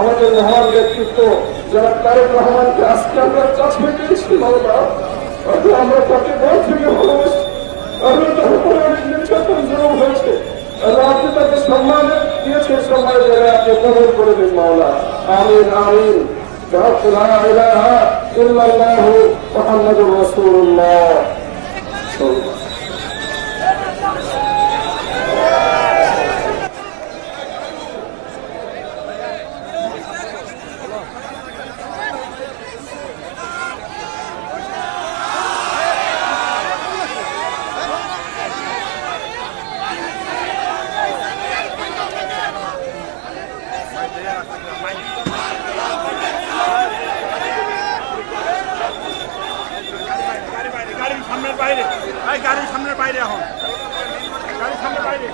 আমাদের মহান ব্যক্তিত্ব যারা তারেক রহমানকে আজকে আমরা চাষে পেয়েছি মাওলা, আমরা তাকে বল থেকে ভালোবাসি। আমরা তার উপরে অনেক নির্যাতন জুলুম হয়েছে, আল্লাহ আপনি তাকে সম্মান দিয়েছেন, সম্মানের জায়গায় আপনি কবুল করে দিন মাওলা। আমিন আমিন। লা ইলাহা ইল্লাল্লাহু মুহাম্মাদুর রাসূলুল্লাহ। গাড়ির সামনের বাইরে এখন গাড়ির সামনের বাইরে